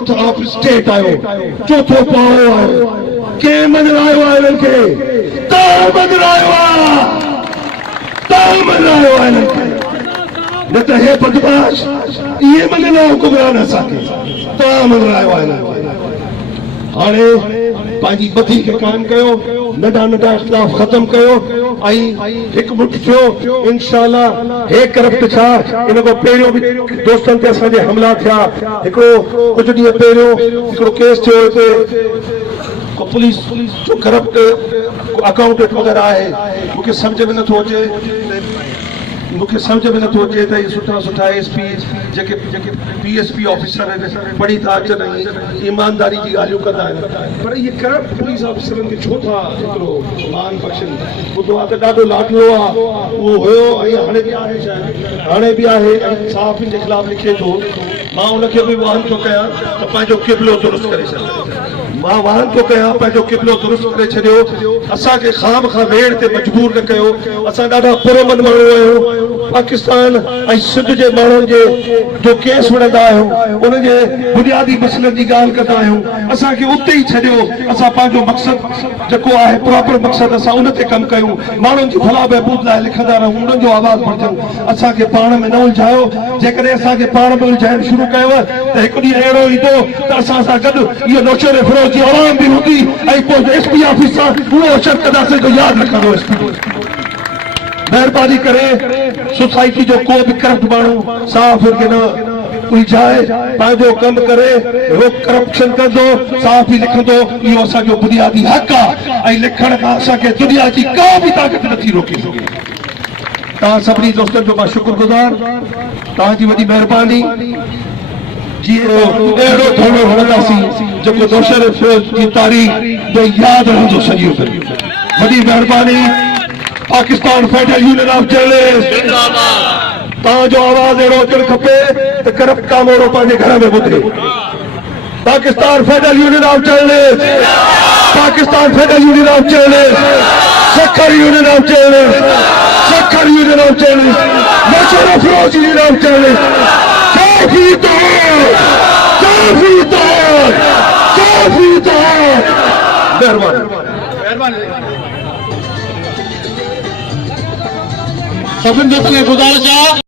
Fourth of state आयो, चौथो पाओ आयो, के मनायो आयो के ता मनायो आयो न त हे बदमाश ये मनायो हुक्मरान असांखे ता मनायो आयो हाणे पंहिंजी बदी खे कायम कयो, नंढा नंढा इख़्तिलाफ़ ख़त्म कयो ऐं हिकु मुठ थियो इंशाअल्लाह। हे करप्ट छा इन खां पहिरियों बि दोस्तनि ते असांजे हमला थिया, हिकिड़ो कुझु ॾींहं पहिरियों हिकिड़ो केस थियो हिते पुलिस जो करप्ट अकाउंटेंट वग़ैरह आहे। मूंखे सम्झ में नथो अचे त इहे सुठा एसपी जेके PSP ऑफिसर आहिनि पढ़ी था अचनि ईमानदारी जी ॻाल्हियूं कंदा आहिनि, पर इहे करप्ट पुलिस ऑफिसरनि खे छो था हिकिड़ो मान बख़्शनि। ॿुधो आहे त ॾाढो लाडलो आहे, उहो हुयो ऐं हाणे बि आहे, शायदि हाणे बि आहे ऐं साफ़ जे ख़िलाफ़ लिखे थो। मां उनखे बि वाहन थो कयां त पंहिंजो क़िबलो दुरुस्त करे छॾियो, मां वाहन थो कयां पंहिंजो क़िबलो दुरुस्त करे छॾियो। असांखे खाम खां वेड़ ते मजबूर न कयो, असां ॾाढा पुरमन माण्हू आहियूं। पाकिस्तान ऐं सिंध जे माण्हुनि जो केस विढ़ंदा आहियूं, उनजे बुनियादी मसइलनि जी ॻाल्हि कंदा आहियूं, असांखे उते ई छॾियो। असां पंहिंजो मक़सदु जेको आहे प्रॉपर मक़सदु असां उन ते कमु कयूं, माण्हुनि जी भला बहबूद लाइ लिखंदा रहूं, उन्हनि जो आवाज़ वठूं। असांखे पाण में न उलझायो, जेकॾहिं असांखे पाण में उलझाइण शुरू कयो त हिकु ॾींहुं अहिड़ो ईंदो त असां सां गॾु इहो नौशर फिरोज जी आवाम बि हूंदी ऐं पोइ SP ऑफिस सां उहो अशर कंदासीं जो यादि रखंदो। महिरबानी करे सोसाइटी जो को बि करप्ट माण्हू साफ़ खे न उलझाए, पंहिंजो कमु करे, करप्शन कंदो, साफ़ ई लिखंदो, इहो असांजो बुनियादी हक़ आहे ऐं लिखण खां असांखे दुनिया जी का बि ताक़त नथी रोके सघे। तव्हां सभिनी दोस्तनि जो मां शुक्रगुज़ार, तव्हांजी वॾी महिरबानी। अहिड़ो धोड़ो हणंदासीं जेको नौशर फिरोज जी तारीख़ जो यादि रहंदो सॼो। वॾी महिरबानी। Pakistan federal union of journalist तव्हांजो आवाज़ अहिड़ो अचणु खपे त करप्ट कामोड़ो पंहिंजे घर में ॿुधे। Pakistan federal union of journalist, Pakistan federal union of journalist, Sukkur union of journalist, Sukkur union of journalist, Naushahro Feroze union of journalist. सभिनि दोस्तनि खे गुज़ारिश आहे